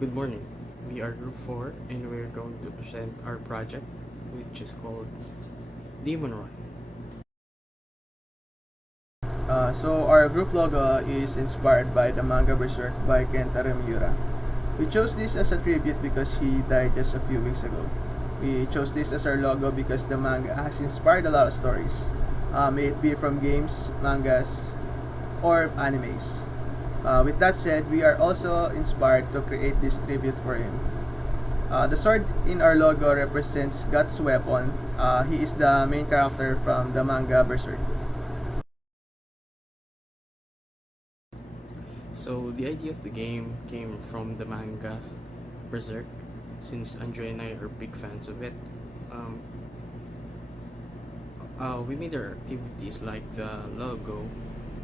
Good morning. We are Group 4 and we're going to present our project which is called Demon Run. So our group logo is inspired by the manga Berserk by Kentaro Miura. We chose this as a tribute because he died just a few weeks ago. We chose this as our logo because the manga has inspired a lot of stories, may it be from games, mangas, or animes. With that said, we are also inspired to create this tribute for him. The sword in our logo represents God's weapon. He is the main character from the manga Berserk. So the idea of the game came from the manga Berserk since Andre and I are big fans of it. Um, we made our activities like the logo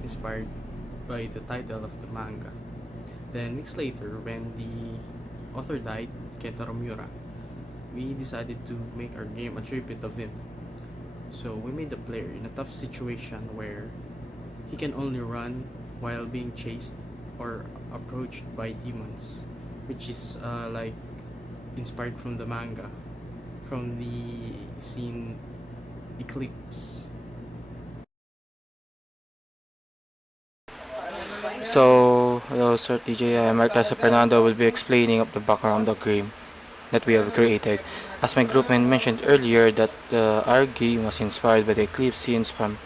inspired by the title of the manga. Then weeks later when the author died, Kentaro Miura, we decided to make our game a tribute of him. So we made the player in a tough situation where he can only run while being chased or approached by demons, which is like inspired from the manga, from the scene Eclipse. So, hello Sir TJ, I'm Marcos Fernando will be explaining of the background of the game that we have created. As my group mentioned earlier that our game was inspired by the eclipse scenes from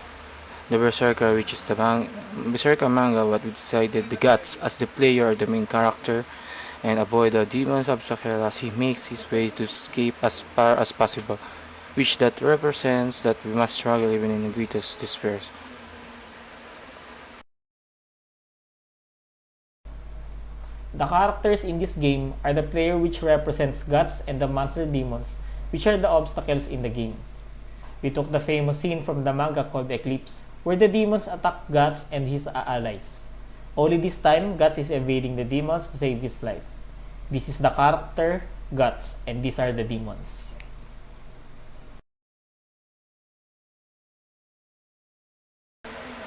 the Berserker, which is the Berserker manga, but we decided the Guts as the player or the main character and avoid the demon's obstacle as he makes his way to escape as far as possible, which that represents that we must struggle even in the greatest despair. The characters in this game are the player which represents Guts and the monster demons, which are the obstacles in the game. We took the famous scene from the manga called Eclipse, where the demons attack Guts and his allies. Only this time, Guts is evading the demons to save his life. This is the character, Guts, and these are the demons.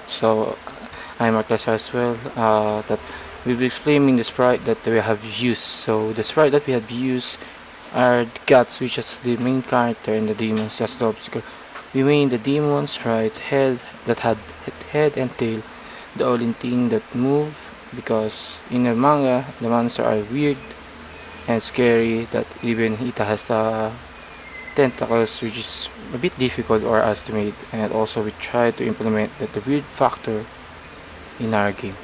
So, I'm Marcos as well. That we'll be explaining the sprite that we have used. So, the sprite that we have used are the Guts, which is the main character, and the demons, just the obstacle. We made the demons right head that had head and tail, the only thing that move because in the manga the monsters are weird and scary that even it has tentacles which is a bit difficult or estimate, and also we try to implement the weird factor in our game.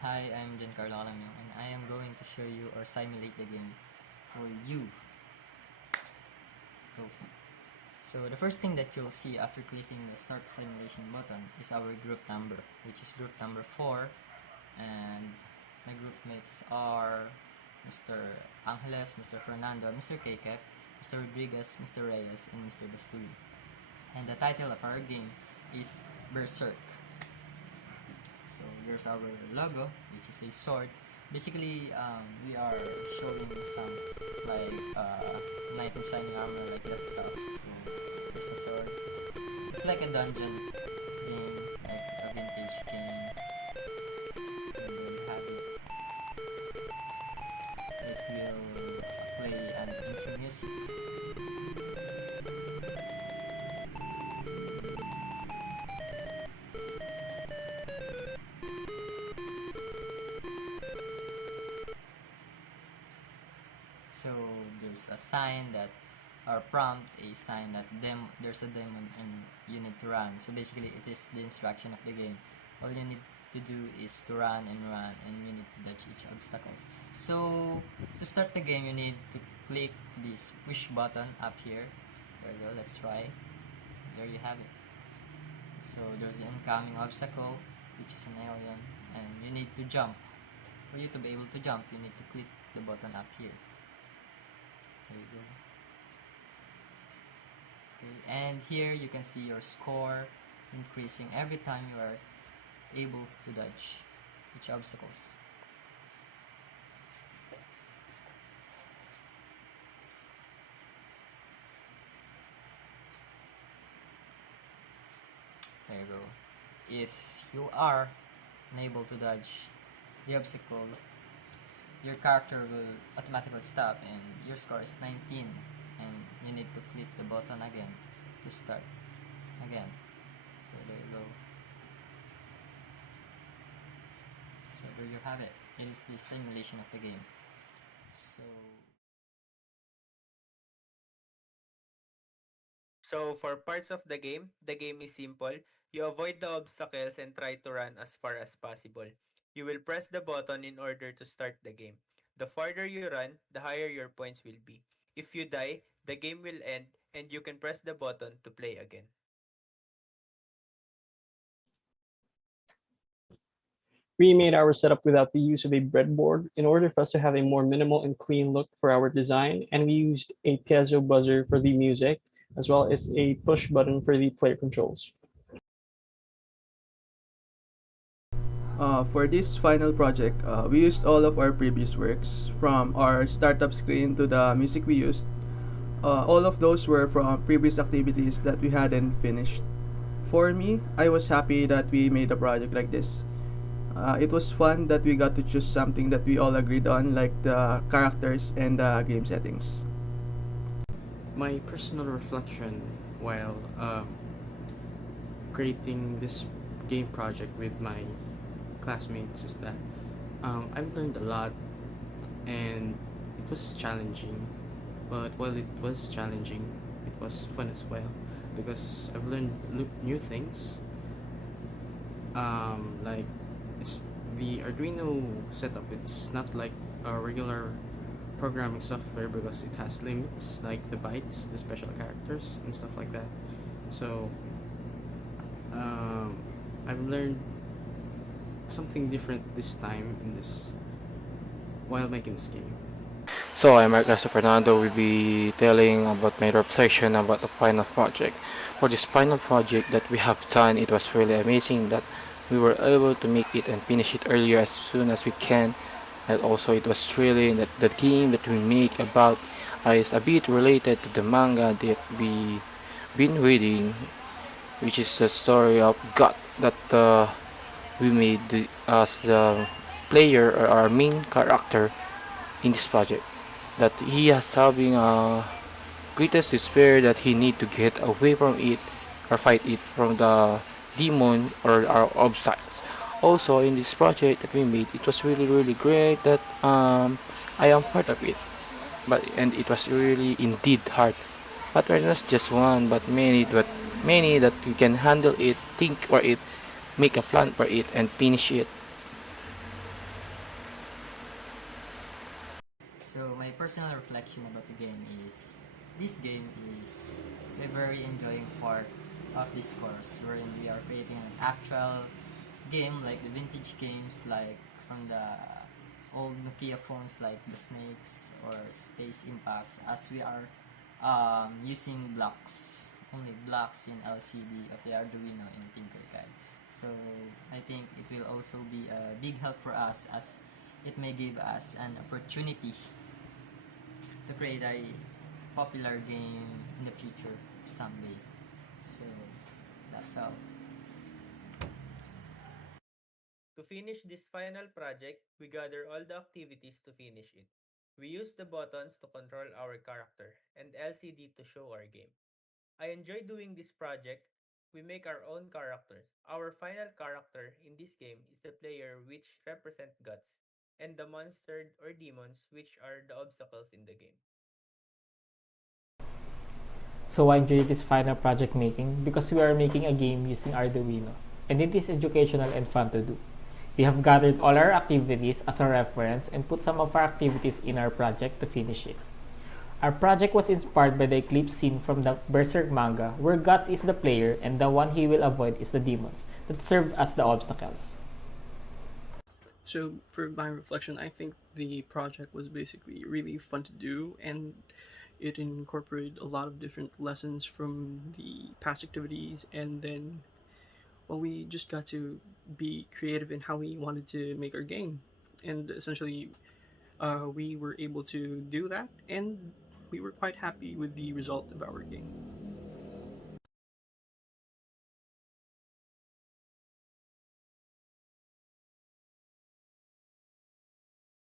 Hi, I'm Giancarlo Alamio, and I am going to show you or simulate the game for you. Go. So the first thing that you'll see after clicking the start simulation button is our group number, which is group number 4, and my group mates are Mr. Angeles, Mr. Fernando, Mr. Kekep, Mr. Rodriguez, Mr. Reyes, and Mr. Bastuli. And the title of our game is Berserk. So here's our logo, which is a sword. Basically, we are showing some like knight in shining armor, like that stuff. So here's the sword. It's like a dungeon game, like a vintage game. So there you have it. It will play an intro music. So there's a sign that or prompt a sign that there's a demon and you need to run. So basically it is the instruction of the game. All you need to do is to run and you need to dodge each obstacles. So to start the game you need to click this push button up here. There you go, let's try. There you have it. So there's the incoming obstacle, which is an alien, and you need to jump. For you to be able to jump, you need to click the button up here. There you go. Okay, and here you can see your score increasing every time you are able to dodge each obstacles. There you go. if you are unable to dodge the obstacle, your character will automatically stop and your score is 19 and you need to click the button again to start again. So there you go. So there you have it. It is the simulation of the game. So for parts of the game is simple. You avoid the obstacles and try to run as far as possible. You will press the button in order to start the game. The farther you run, the higher your points will be. If you die, the game will end and you can press the button to play again. We made our setup without the use of a breadboard in order for us to have a more minimal and clean look for our design, and we used a piezo buzzer for the music, as well as a push button for the player controls. For this final project, we used all of our previous works, from our startup screen to the music we used. All of those were from previous activities that we hadn't finished. For me, I was happy that we made a project like this. It was fun that we got to choose something that we all agreed on, like the characters and the game settings. My personal reflection while creating this game project with my classmates is that I've learned a lot and it was challenging. But while it was challenging, it was fun as well because I've learned new things. Like it's the Arduino setup. It's not like a regular programming software because it has limits like the bytes, the special characters, and stuff like that. So I've learned something different this time in this while making this game. So I'm Ernesto Fernando will be telling about my reflection about the final project. For this final project that we have done, it was really amazing that we were able to make it and finish it earlier as soon as we can. And also it was really that the game that we make about is a bit related to the manga that we been reading, which is the story of God that we made as the player or our main character in this project. That he is having a greatest despair that he need to get away from it or fight it from the demon or our obstacles. Also in this project that we made, it was really great that I am part of it. And it was really indeed hard. But we're not just one, but many that you can handle it, think for it, make a plan for it, and finish it. So my personal reflection about the game is this game is a very enjoying part of this course wherein we are creating an actual game like the vintage games like from the old Nokia phones like the Snakes or Space Impacts, as we are using blocks, only blocks in LCD of the Arduino and Tinkercad. So I think it will also be a big help for us as it may give us an opportunity to create a popular game in the future someday. So that's all. To finish this final project, we gather all the activities to finish it. We use the buttons to control our character and LCD to show our game. I enjoy doing this project. We make our own characters. Our final character in this game is the player, which represent guts, and the monster or demons, which are the obstacles in the game. So I enjoyed this final project making because we are making a game using Arduino, and it is educational and fun to do. We have gathered all our activities as a reference and put some of our activities in our project to finish it. Our project was inspired by the eclipse scene from the Berserk manga, where Guts is the player and the one he will avoid is the demons that serve as the obstacles. So for my reflection, I think the project was basically really fun to do, and it incorporated a lot of different lessons from the past activities, and then well, we just got to be creative in how we wanted to make our game, and essentially we were able to do that, and we were quite happy with the result of our game.